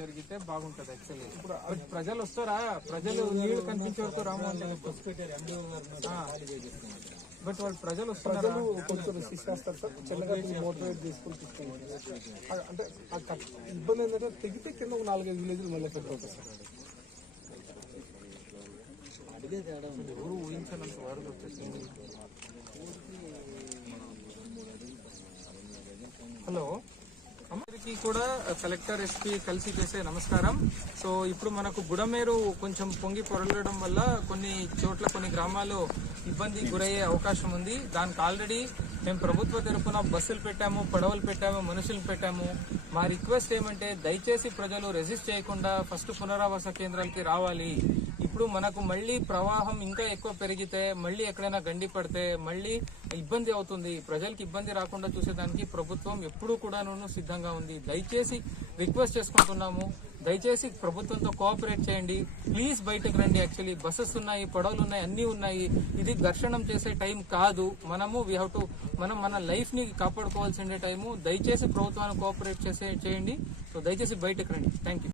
జరిగితే బాగుంటది యాక్చువల్లీ. ఇప్పుడు ప్రజలు వస్తారా, ప్రజలు నీళ్లు కనిపించే వరకు రాము అంటే బట్ వాళ్ళు ప్రజలు వస్తున్నారు, కొంచెం శిక్షేస్తారు సార్. చిన్నగా మోటివేట్ చేసుకుని తీసుకుని అంటే ఇబ్బంది ఏంటంటే తెగితే కింద ఒక 4-5 విలేజ్లు మళ్ళీ ఎఫెక్ట్ అవుతుంది సార్. ఎవరు ఊహించినంత వరకు వచ్చేసింది. హలో, అందరికీ కూడా కలెక్టర్, ఎస్పీ కలిసి చేసే నమస్కారం. సో ఇప్పుడు మనకు బుడమేరు కొంచెం పొంగి పొరలడం వల్ల కొన్ని చోట్ల కొన్ని గ్రామాలు ఇబ్బంది గురయ్యే అవకాశం ఉంది. దానికి ఆల్రెడీ మేము ప్రభుత్వ తరఫున బస్సులు పెట్టాము, పడవలు పెట్టాము, మనుషులు పెట్టాము. మా రిక్వెస్ట్ ఏమంటే దయచేసి ప్రజలు రెసిస్ట్ చేయకుండా ఫస్ట్ పునరావాస కేంద్రాలకి రావాలి. ఇప్పుడు మనకు మళ్లీ ప్రవాహం ఇంకా ఎక్కువ పెరిగితే, మళ్లీ ఎక్కడైనా గండి పడితే మళ్లీ ఇబ్బంది అవుతుంది. ప్రజలకు ఇబ్బంది రాకుండా చూసేదానికి ప్రభుత్వం ఎప్పుడూ కూడాను సిద్ధంగా ఉంది. దయచేసి రిక్వెస్ట్ చేసుకుంటున్నాము, దయచేసి ప్రభుత్వంతో కోఆపరేట్ చేయండి. ప్లీజ్ బయటకు రండి. యాక్చువల్లీ బస్సెస్ ఉన్నాయి, పడవలు ఉన్నాయి, అన్ని ఉన్నాయి. ఇది ఘర్షణం చేసే టైం కాదు. మనం మన లైఫ్ ని కాపాడుకోవాల్సిన టైము. దయచేసి ప్రభుత్వాన్ని కోఆపరేట్ చేయండి. సో దయచేసి బయటకు రండి. Thank you.